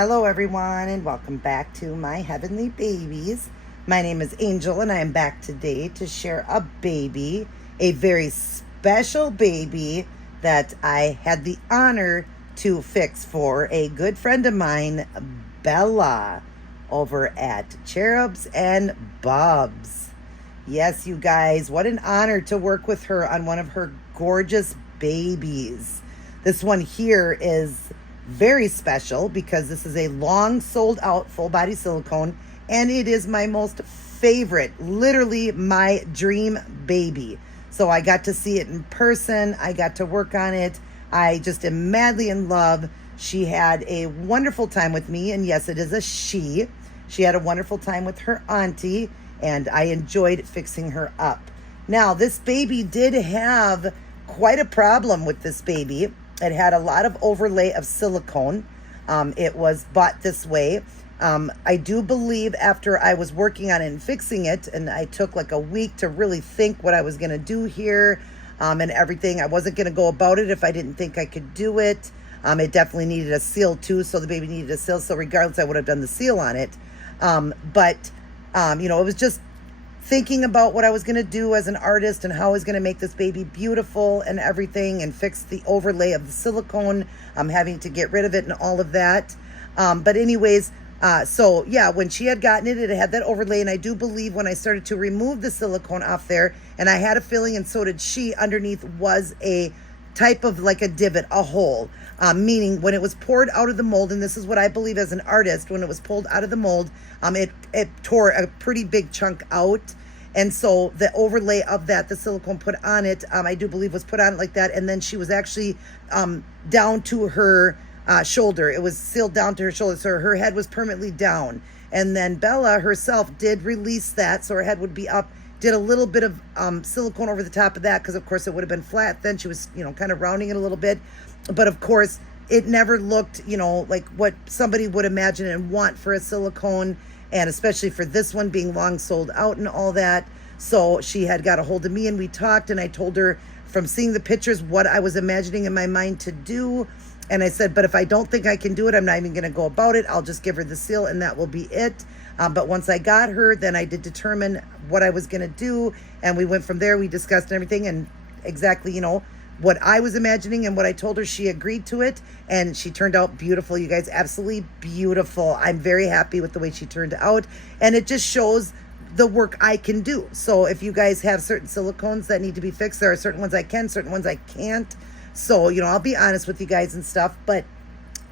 Hello, everyone, and welcome back to my heavenly babies. My name is Angel, and I am back today to share a baby, a very special baby that I had the honor to fix for a good friend of mine, Bella, over at Cherubs and Bubs. Yes, you guys, what an honor to work with her on one of her gorgeous babies. This one here is very special because this is a long sold out full body silicone, and it is my most favorite, literally my dream baby. So I got to see it in person. I got to work on it. I just am madly in love. She had a wonderful time with me, and yes, it is a she. She had a wonderful time with her auntie, and I enjoyed fixing her up. Now, this baby did have quite a problem with this baby. It had a lot of overlay of silicone. It was bought this way. I do believe after I was working on it and fixing it, and I took like a week to really think what I was going to do here and everything. I wasn't going to go about it if I didn't think I could do it. It definitely needed a seal too, so the baby needed a seal. So regardless, I would have done the seal on it. But it was just thinking about what I was going to do as an artist and how I was going to make this baby beautiful and everything and fix the overlay of the silicone. I'm having to get rid of it and all of that. But anyways, when she had gotten it, it had that overlay. And I do believe when I started to remove the silicone off there, and I had a feeling, and so did she, underneath was a type of like a divot, a hole, meaning when it was poured out of the mold, and this is what I believe as an artist, when it was pulled out of the mold, it tore a pretty big chunk out. And so the overlay of that, the silicone put on it, I do believe was put on it like that. And then she was actually down to her shoulder. It was sealed down to her shoulder. So her head was permanently down. And then Bella herself did release that. So her head would be up, did a little bit of silicone over the top of that, because of course it would have been flat. Then she was, kind of rounding it a little bit. But of course, it never looked, like what somebody would imagine and want for a silicone. And especially for this one being long sold out and all that. So she had got a hold of me and we talked, and I told her from seeing the pictures what I was imagining in my mind to do. And I said, but if I don't think I can do it, I'm not even going to go about it. I'll just give her the seal and that will be it. But once I got her, then I did determine what I was going to do. And we went from there. We discussed everything and exactly, what I was imagining and what I told her. She agreed to it, and she turned out beautiful, you guys, absolutely beautiful. I'm very happy with the way she turned out, and it just shows the work I can do. So if you guys have certain silicones that need to be fixed, there are certain ones I can, certain ones I can't. So, I'll be honest with you guys and stuff, but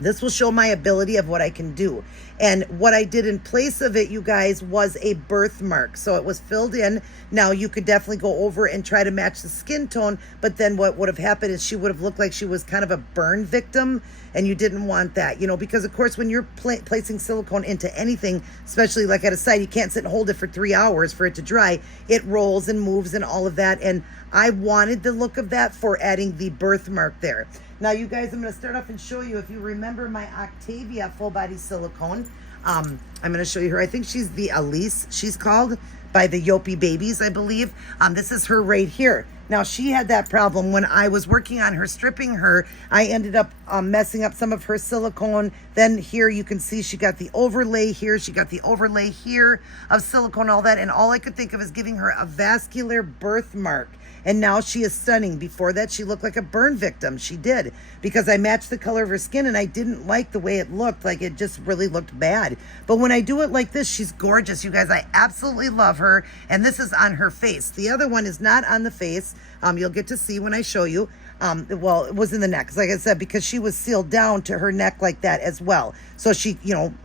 this will show my ability of what I can do. And what I did in place of it, you guys, was a birthmark. So it was filled in. Now, you could definitely go over and try to match the skin tone, but then what would have happened is she would have looked like she was kind of a burn victim, and you didn't want that, because of course when you're placing silicone into anything, especially like at a site, you can't sit and hold it for 3 hours for it to dry. It rolls and moves and all of that, and I wanted the look of that for adding the birthmark there. Now, you guys, I'm going to start off and show you, if you remember my Octavia full body silicone, I'm going to show you her. I think she's the Elise, she's called, by the Yopi Babies, I believe. This is her right here. Now, she had that problem when I was working on her, stripping her. I ended up messing up some of her silicone. Then here you can see she got the overlay here. She got the overlay here of silicone, all that. And all I could think of is giving her a vascular birthmark. And now she is stunning. Before that, she looked like a burn victim. She did, because I matched the color of her skin, and I didn't like the way it looked. Like, it just really looked bad. But when I do it like this, she's gorgeous, you guys. I absolutely love her. And this is on her face. The other one is not on the face. You'll get to see when I show you. It was in the neck, like I said, because she was sealed down to her neck like that as well. So she,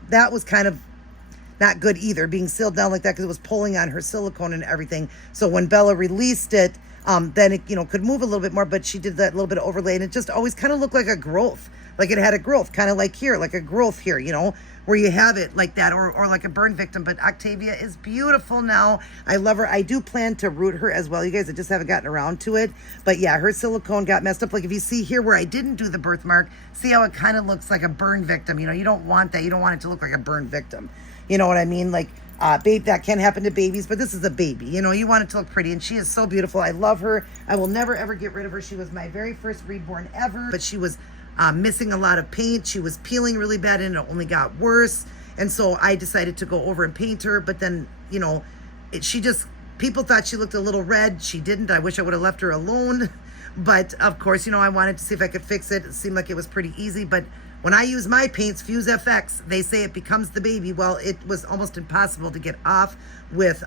that was kind of not good either, being sealed down like that, because it was pulling on her silicone and everything. So when Bella released it, then it, could move a little bit more, but she did that little bit of overlay, and it just always kind of looked like a growth. Like it had a growth, kind of like here, like a growth here, where you have it like that, or like a burn victim. But Octavia is beautiful now. I love her. I do plan to root her as well, you guys. I just haven't gotten around to it. But yeah, her silicone got messed up. Like if you see here where I didn't do the birthmark, see how it kind of looks like a burn victim. You don't want that. You don't want it to look like a burn victim. You know what I mean? Like, babe, that can happen to babies, but this is a baby. You want it to look pretty, and she is so beautiful. I love her. I will never, ever get rid of her. She was my very first Reborn ever, but she was missing a lot of paint. She was peeling really bad and it only got worse. And so I decided to go over and paint her. But then, you know, people thought she looked a little red. She didn't. I wish I would have left her alone. But of course, you know, I wanted to see if I could fix it. It seemed like it was pretty easy. But when I use my paints, Fuse FX, they say it becomes the baby. Well, it was almost impossible to get off with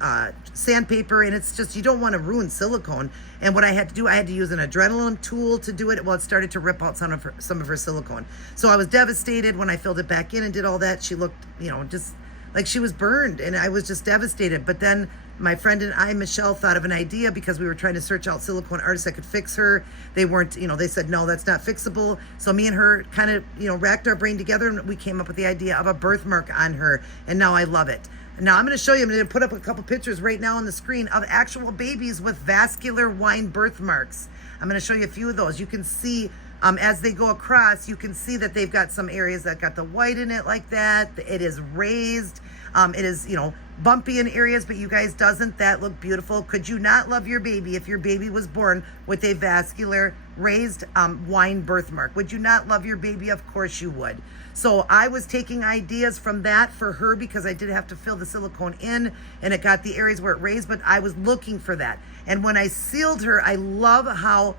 sandpaper. And it's just, you don't want to ruin silicone. And what I had to do, I had to use an adrenaline tool to do it. Well, it started to rip out some of her silicone. So I was devastated when I filled it back in and did all that. She looked, you know, just like she was burned, and I was just devastated. But then my friend and I, Michelle, thought of an idea because we were trying to search out silicone artists that could fix her. They weren't, you know, they said, no, that's not fixable. So me and her kind of, you know, racked our brain together and we came up with the idea of a birthmark on her. And now I love it. Now I'm going to show you, I'm going to put up a couple pictures right now on the screen of actual babies with vascular wine birthmarks. I'm going to show you a few of those. You can see as they go across, you can see that they've got some areas that got the white in it like that. It is raised. It is, you know, bumpy in areas, but you guys, doesn't that look beautiful? Could you not love your baby if your baby was born with a vascular raised wine birthmark? Would you not love your baby? Of course you would. So I was taking ideas from that for her because I did have to fill the silicone in and it got the areas where it raised, but I was looking for that. And when I sealed her, I love how,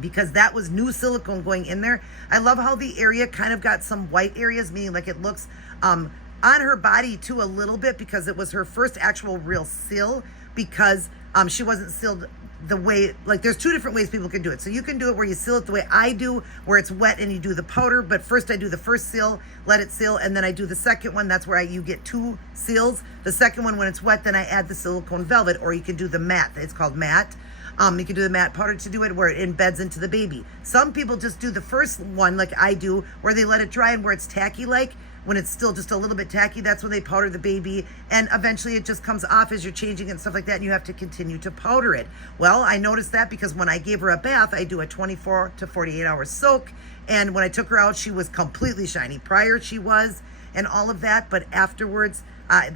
because that was new silicone going in there, I love how the area kind of got some white areas, meaning like it looks on her body too a little bit, because it was her first actual real seal, because she wasn't sealed the way, like there's two different ways people can do it. So you can do it where you seal it the way I do, where it's wet and you do the powder, but first I do the first seal, let it seal, and then I do the second one. That's where you get two seals. The second one, when it's wet, then I add the silicone velvet, or you can do the matte. It's called matte. You can do the matte powder to do it where it embeds into the baby. Some people just do the first one like I do, where they let it dry, and where it's tacky like, when it's still just a little bit tacky, that's when they powder the baby, and eventually it just comes off as you're changing it and stuff like that, and you have to continue to powder it. Well, I noticed that because when I gave her a bath, I do a 24 to 48 hour soak, and when I took her out, she was completely shiny. Prior she was, and all of that, but afterwards,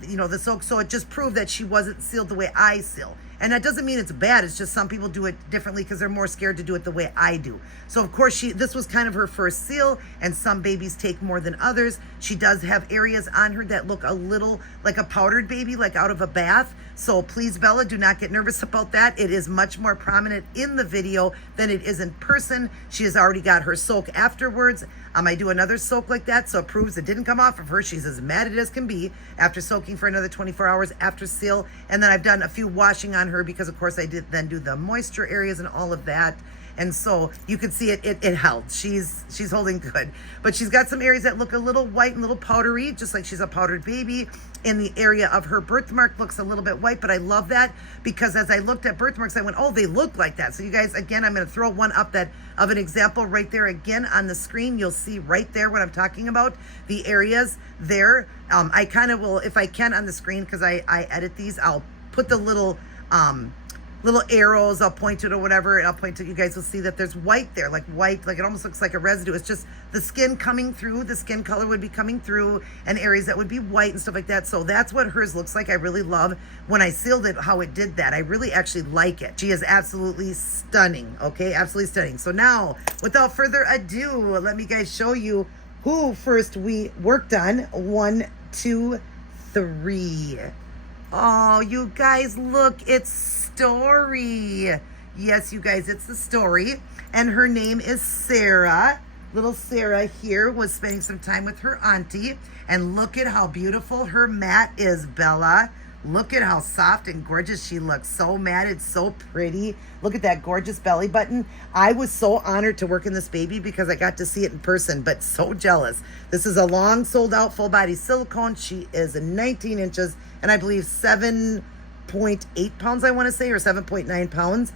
you know, the soak, so it just proved that she wasn't sealed the way I seal. And that doesn't mean it's bad. It's just some people do it differently because they're more scared to do it the way I do. So of course this was kind of her first seal, and some babies take more than others. She does have areas on her that look a little like a powdered baby, like out of a bath. So please, Bella, do not get nervous about that. It is much more prominent in the video than it is in person. She has already got her soak afterwards. I do another soak like that, so it proves it didn't come off of her. She's as matted as can be after soaking for another 24 hours after seal. And then I've done a few washing on her because, of course, I did then do the moisture areas and all of that. And so you can see it held. She's holding good. But she's got some areas that look a little white and a little powdery, just like she's a powdered baby. In the area of her birthmark looks a little bit white, but I love that because as I looked at birthmarks, I went, oh, they look like that. So you guys, again, I'm going to throw one up of an example right there again on the screen. You'll see right there what I'm talking about, the areas there. I kind of will, if I can on the screen, because I edit these, I'll put the little arrows, I'll point it or whatever, and I'll point to, you guys will see that there's white there, like white, like it almost looks like a residue. It's just the skin coming through, the skin color would be coming through, and areas that would be white and stuff like that. So that's what hers looks like. I really love when I sealed it, how it did that. I really actually like it. She is absolutely stunning, okay? Absolutely stunning. So now, without further ado, let me guys show you who first we worked on. 1, 2, 3. Oh, you guys, look, it's Story. Yes, you guys, it's the Story. And her name is Sarah. Little Sarah here was spending some time with her auntie. And look at how beautiful her mat is, Bella. Look at how soft and gorgeous she looks. So matted, so pretty. Look at that gorgeous belly button. I was so honored to work in this baby because I got to see it in person, but so jealous. This is a long sold out full body silicone. She is 19 inches and I believe 7.8 pounds, I want to say, or 7.9 pounds.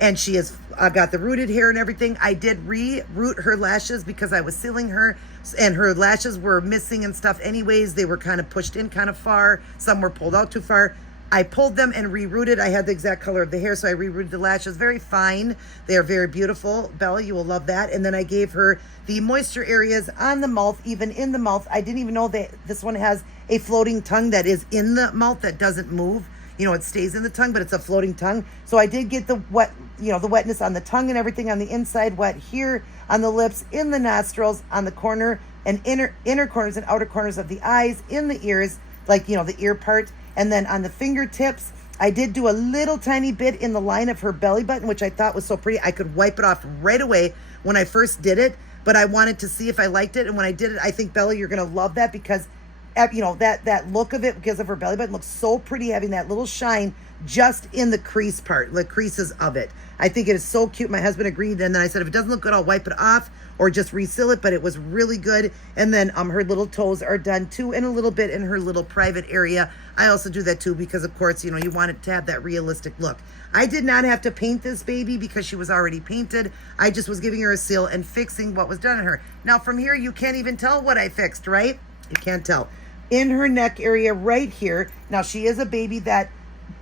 And she has got the rooted hair and everything. I did re-root her lashes because I was sealing her, and her lashes were missing and stuff anyways. They were kind of pushed in kind of far. Some were pulled out too far. I pulled them and re-rooted. I had the exact color of the hair, so I re-rooted the lashes. Very fine. They are very beautiful. Bella, you will love that. And then I gave her the moisture areas on the mouth, even in the mouth. I didn't even know that this one has a floating tongue that is in the mouth that doesn't move. You know, it stays in the tongue, but it's a floating tongue. So I did get the wet the wetness on the tongue and everything on the inside, wet here on the lips, in the nostrils, on the corner and inner corners and outer corners of the eyes, in the ears, like, the ear part. And then on the fingertips, I did do a little tiny bit in the line of her belly button, which I thought was so pretty. I could wipe it off right away when I first did it, but I wanted to see if I liked it. And when I did it, I think, Bella, you're going to love that because, that look of it because of her belly button looks so pretty, having that little shine just in the crease part, the creases of it. I think it is so cute. My husband agreed. And then I said, if it doesn't look good, I'll wipe it off or just reseal it. But it was really good. And then her little toes are done too, and a little bit in her little private area. I also do that too because, of course, you want it to have that realistic look. I did not have to paint this baby because she was already painted. I just was giving her a seal and fixing what was done on her. Now, from here, you can't even tell what I fixed, right? You can't tell. In her neck area right here. Now, she is a baby that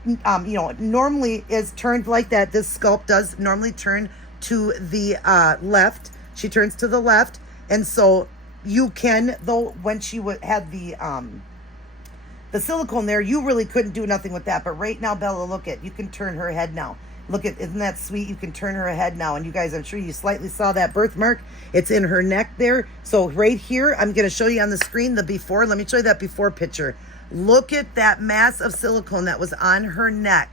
normally is turned like that. This sculpt does normally turn to the left. She turns to the left. And so you can, though, when she had the silicone there, you really couldn't do nothing with that. But right now, Bella, look you can turn her head now. Look isn't that sweet? You can turn her head now. And you guys, I'm sure you slightly saw that birthmark. It's in her neck there. So right here, I'm going to show you on the screen the before. Let me show you that before picture. Look at that mass of silicone that was on her neck.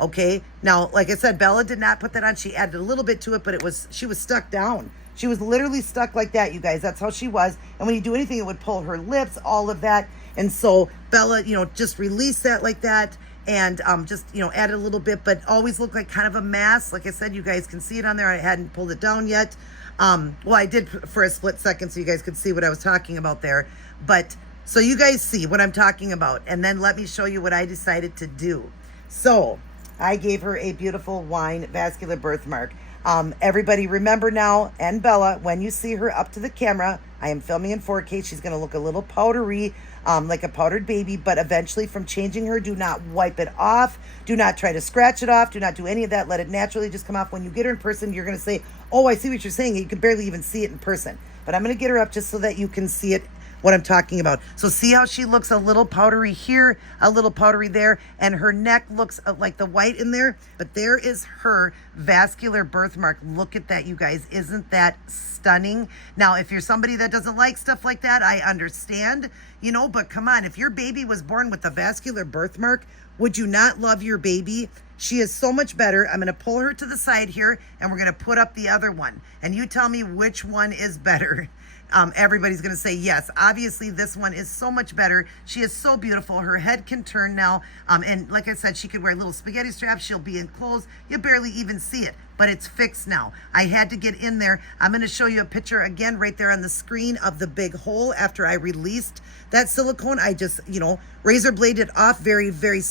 Okay. Now, like I said, Bella did not put that on. She added a little bit to it, but she was stuck down. She was literally stuck like that, you guys. That's how she was. And when you do anything, it would pull her lips, all of that. And so Bella, just release that like that. And just, add a little bit, but always look like kind of a mass. Like I said, you guys can see it on there. I hadn't pulled it down yet. Well, I did for a split second so you guys could see what I was talking about there. But so you guys see what I'm talking about. And then let me show you what I decided to do. So I gave her a beautiful wine vascular birthmark. Everybody remember now, and Bella, when you see her up to the camera, I am filming in 4K. She's going to look a little powdery, like a powdered baby, but eventually from changing her, do not wipe it off. Do not try to scratch it off. Do not do any of that. Let it naturally just come off. When you get her in person, you're going to say, oh, I see what you're saying. You can barely even see it in person. But I'm going to get her up just so that you can see it, what I'm talking about. So see how she looks a little powdery here, a little powdery there, and her neck looks like the white in there, but there is her vascular birthmark. Look at that, you guys. Isn't that stunning? Now, if you're somebody that doesn't like stuff like that, I understand, but come on, if your baby was born with a vascular birthmark, would you not love your baby? She is so much better. I'm going to pull her to the side here, and we're going to put up the other one, and you tell me which one is better. Everybody's going to say yes. Obviously, this one is so much better. She is so beautiful. Her head can turn now. And like I said, she could wear little spaghetti straps. She'll be in clothes. You barely even see it, but it's fixed now. I had to get in there. I'm going to show you a picture again right there on the screen of the big hole after I released that silicone. I just, razor bladed off very, very,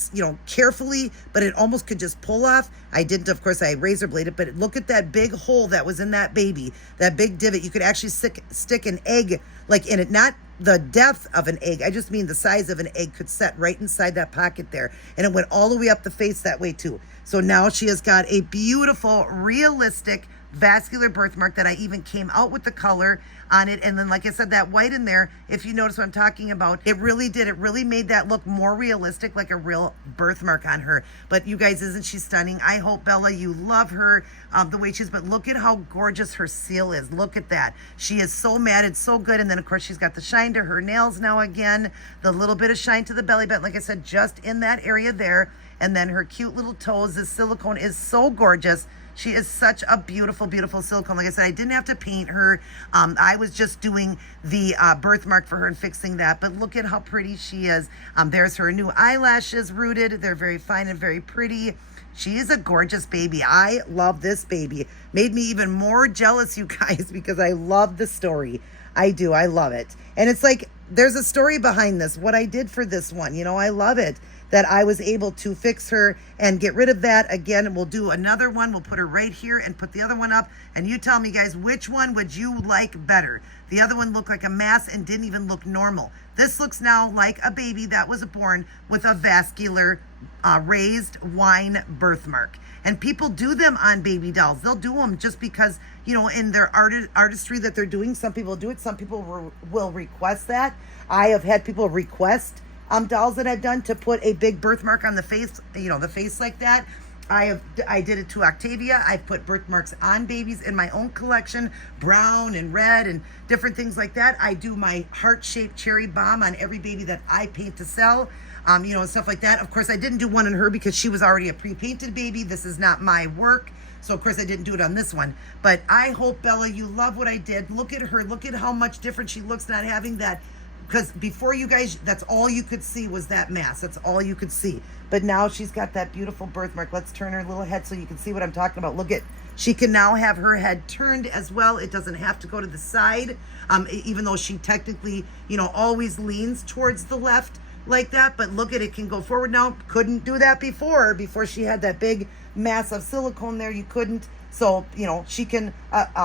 carefully, but it almost could just pull off. I didn't, of course, I razor bladed, but look at that big hole that was in that baby, that big divot. You could actually stick an egg like in it, not the depth of an egg. I just mean the size of an egg could set right inside that pocket there. And it went all the way up the face that way too. So now she has got a beautiful, realistic vascular birthmark that I even came out with the color on it. And then, like I said, that white in there, if you notice what I'm talking about, it really did. It really made that look more realistic, like a real birthmark on her. But you guys, isn't she stunning? I hope, Bella, you love her the way she is. But look at how gorgeous her seal is. Look at that. She is so matted, so good. And then, of course, she's got the shine to her nails now again. The little bit of shine to the belly button, like I said, just in that area there. And then her cute little toes. This silicone is so gorgeous. She is such a beautiful, beautiful silicone. Like I said, I didn't have to paint her. I was just doing the birthmark for her and fixing that. But look at how pretty she is. There's her new eyelashes rooted. They're very fine and very pretty. She is a gorgeous baby. I love this baby. Made me even more jealous, you guys, because I love the story. I do. I love it. And it's like, there's a story behind this, what I did for this one. I love it that I was able to fix her and get rid of that. Again, we'll do another one. We'll put her right here and put the other one up. And you tell me, guys, which one would you like better? The other one looked like a mass and didn't even look normal. This looks now like a baby that was born with a vascular raised wine birthmark. And people do them on baby dolls. They'll do them just because, in their artistry that they're doing. Some people do it. Some people will request that. I have had people request dolls that I've done to put a big birthmark on the face, the face like that. I did it to Octavia. I put birthmarks on babies in my own collection, brown and red and different things like that. I do my heart-shaped cherry bomb on every baby that I paint to sell, and stuff like that. Of course, I didn't do one on her because she was already a pre-painted baby. This is not my work. So, of course, I didn't do it on this one. But I hope, Bella, you love what I did. Look at her. Look at how much different she looks not having that. Because before you guys, that's all you could see was that mass. That's all you could see. But now she's got that beautiful birthmark. Let's turn her little head so you can see what I'm talking about. Look at, she can now have her head turned as well. It doesn't have to go to the side, even though she technically, always leans towards the left like that. But look at it, can go forward now. Couldn't do that before she had that big mass of silicone there. You couldn't. So, she can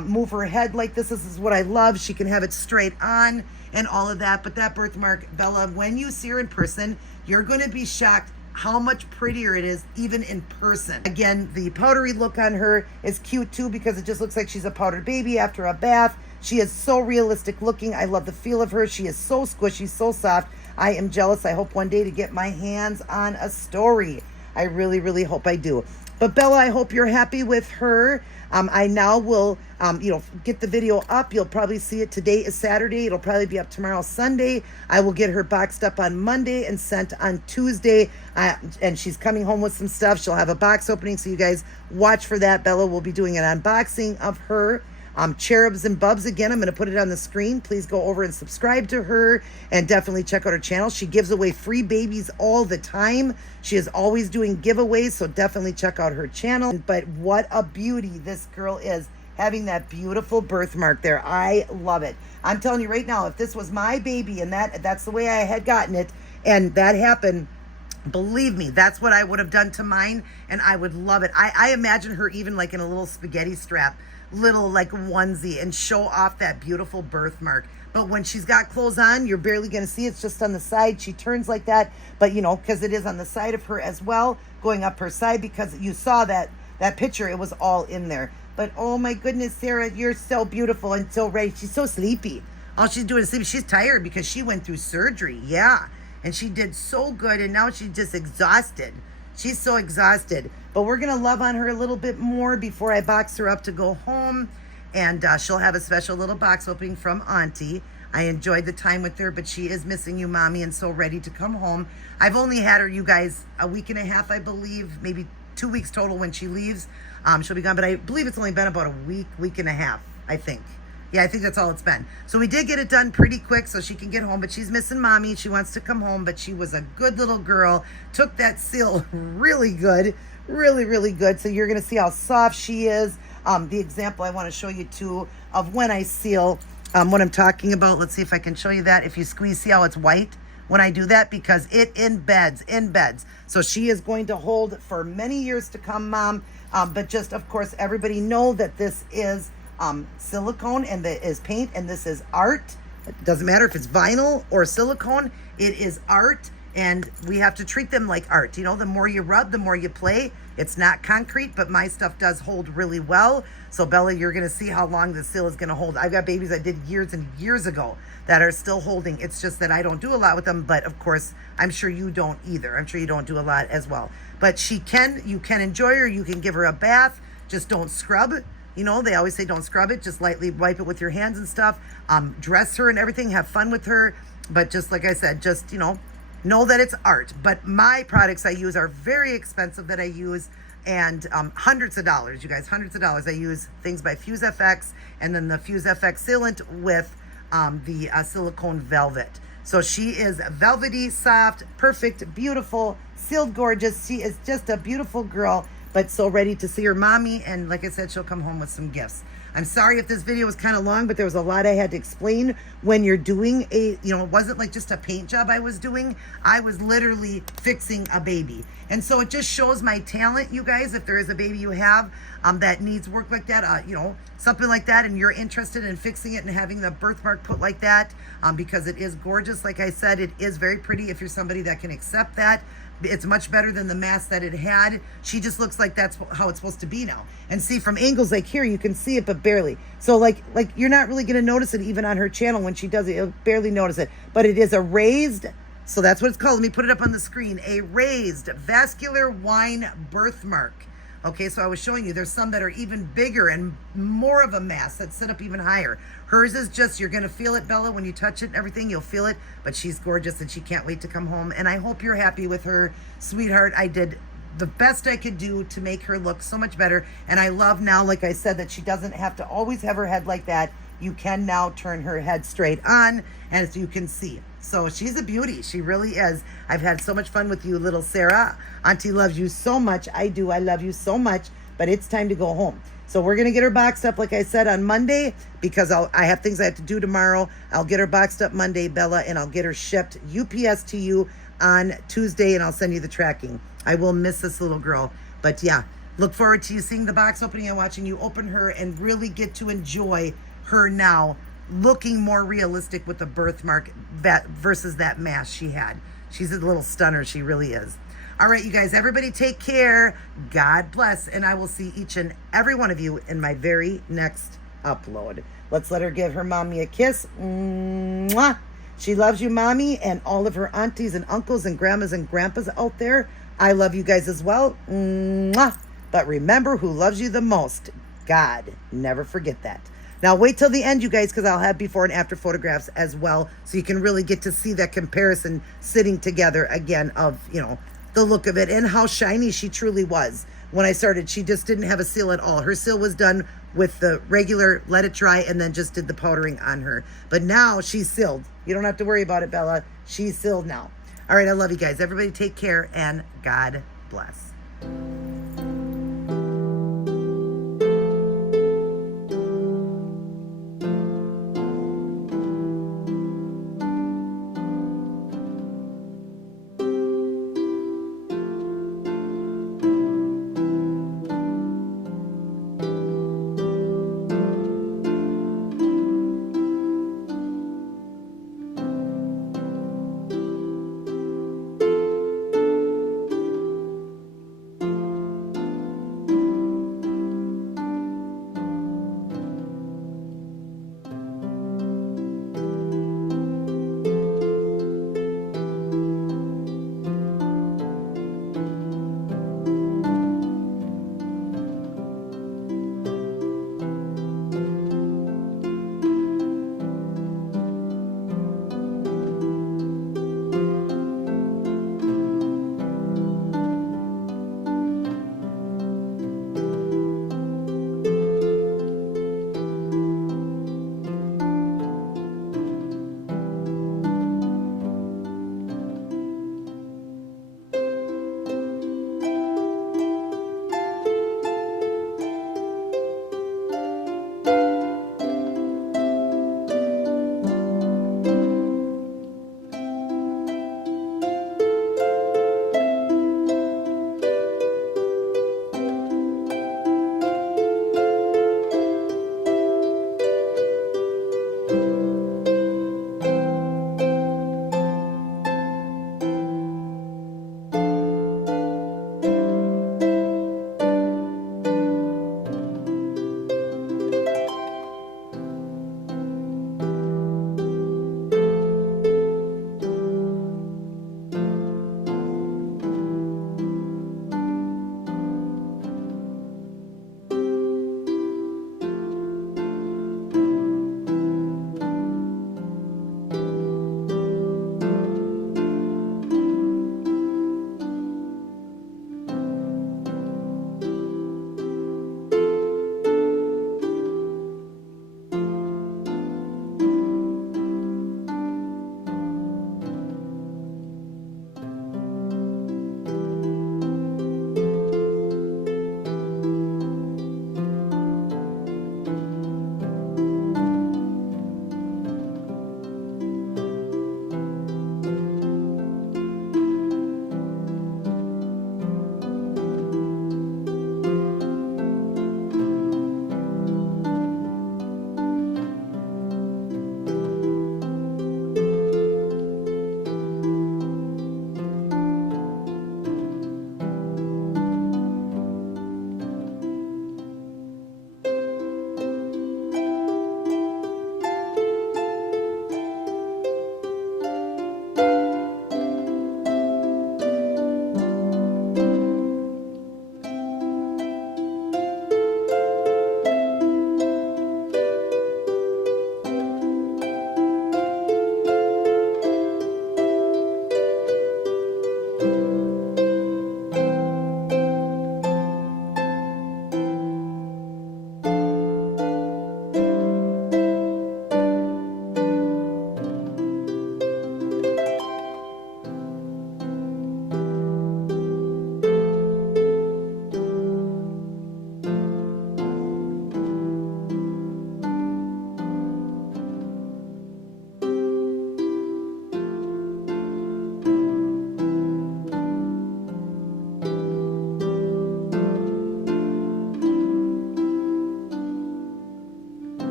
move her head like this. This is what I love. She can have it straight on and all of that. But that birthmark, Bella, when you see her in person, you're going to be shocked how much prettier it is even in person. Again, the powdery look on her is cute too because it just looks like she's a powdered baby after a bath. She is so realistic looking. I love the feel of her. She is so squishy, so soft. I am jealous. I hope one day to get my hands on a story. I really, really hope I do. But Bella, I hope you're happy with her. I now will, get the video up. You'll probably see it. Today is Saturday. It'll probably be up tomorrow, Sunday. I will get her boxed up on Monday and sent on Tuesday. And she's coming home with some stuff. She'll have a box opening, so you guys watch for that. Bella will be doing an unboxing of her. Cherubs and Bubs, again, I'm going to put it on the screen. Please go over and subscribe to her and definitely check out her channel. She gives away free babies all the time. She is always doing giveaways, so definitely check out her channel. But what a beauty this girl is, having that beautiful birthmark there. I love it. I'm telling you right now, if this was my baby and that's the way I had gotten it and that happened, believe me, that's what I would have done to mine, and I would love it. I imagine her even like in a little spaghetti strap, little like onesie, and show off that beautiful birthmark. But when she's got clothes on, you're barely going to see. It's just on the side. She turns like that, but because it is on the side of her as well, going up her side, because you saw that picture, it was all in there. But oh my goodness, Sarah, you're so beautiful and so ready. She's so sleepy. All she's doing is sleeping. She's tired because she went through surgery. Yeah. And she did so good, and now she's just exhausted. She's so exhausted. But we're going to love on her a little bit more before I box her up to go home. And she'll have a special little box opening from Auntie. I enjoyed the time with her, but she is missing you, Mommy, and so ready to come home. I've only had her, you guys, a week and a half, I believe, maybe 2 weeks total when she leaves. She'll be gone, but I believe it's only been about a week and a half, I think. Yeah, I think that's all it's been. So we did get it done pretty quick so she can get home, but she's missing Mommy. She wants to come home, but she was a good little girl. Took that seal really good, really, really good. So you're going to see how soft she is. The example I want to show you too of when I seal, what I'm talking about. Let's see if I can show you that. If you squeeze, see how it's white when I do that, because it embeds. So she is going to hold for many years to come, Mom. But just, of course, everybody know that this is silicone and that is paint, and this is art. It doesn't matter if it's vinyl or silicone, it is art, and we have to treat them like art. The more you rub, the more you play. It's not concrete, but my stuff does hold really well. So Bella, you're going to see how long this seal is going to hold. I've got babies I did years and years ago that are still holding. It's just that I don't do a lot with them, but of course, I'm sure you don't either. I'm sure you don't do a lot as well. But you can enjoy her. You can give her a bath. Just don't scrub. They always say don't scrub it. Just lightly wipe it with your hands and stuff. Dress her and everything. Have fun with her. But just like I said, just, know that it's art. But my products I use are very expensive that I use. And hundreds of dollars, you guys, hundreds of dollars. I use things by Fuse FX, and then the Fuse FX sealant with the silicone velvet. So she is velvety, soft, perfect, beautiful, sealed gorgeous. She is just a beautiful girl, but so ready to see her Mommy. And like I said, she'll come home with some gifts. I'm sorry if this video was kind of long, but there was a lot I had to explain when you're doing it wasn't like just a paint job I was doing. I was literally fixing a baby. And so it just shows my talent, you guys. If there is a baby you have that needs work like that, something like that, and you're interested in fixing it and having the birthmark put like that, because it is gorgeous. Like I said, it is very pretty if you're somebody that can accept that. It's much better than the mask that it had. She just looks like that's how it's supposed to be now. And see, from angles like here, you can see it, but barely. So like you're not really going to notice it even on her channel when she does it. You'll barely notice it. But it is a raised So that's what it's called. Let me put it up on the screen. A raised vascular wine birthmark. Okay, so I was showing you there's some that are even bigger and more of a mass that sit up even higher. Hers is just, you're going to feel it, Bella, when you touch it and everything. You'll feel it, but she's gorgeous and she can't wait to come home. And I hope you're happy with her, sweetheart. I did the best I could do to make her look so much better. And I love now, like I said, that she doesn't have to always have her head like that. You can now turn her head straight on, as you can see. So she's a beauty. She really is. I've had so much fun with you, little Sarah. Auntie loves you so much. I do. I love you so much. But it's time to go home. So we're going to get her boxed up, like I said, on Monday, because I have things I have to do tomorrow. I'll get her boxed up Monday, Bella, and I'll get her shipped UPS to you on Tuesday, and I'll send you the tracking. I will miss this little girl. But yeah, look forward to you seeing the box opening and watching you open her and really get to enjoy her now, looking more realistic with the birthmark versus that mass she had. She's a little stunner. She really is. All right, you guys, everybody take care. God bless. And I will see each and every one of you in my very next upload. Let's let her give her mommy a kiss. Mwah. She loves you, mommy, and all of her aunties and uncles and grandmas and grandpas out there. I love you guys as well. Mwah. But remember who loves you the most. God. Never forget that. Now, wait till the end, you guys, because I'll have before and after photographs as well, so you can really get to see that comparison sitting together again of, you know, the look of it and how shiny she truly was. When I started, she just didn't have a seal at all. Her seal was done with the regular let it dry and then just did the powdering on her. But now she's sealed. You don't have to worry about it, Bella. She's sealed now. All right, I love you guys. Everybody take care and God bless.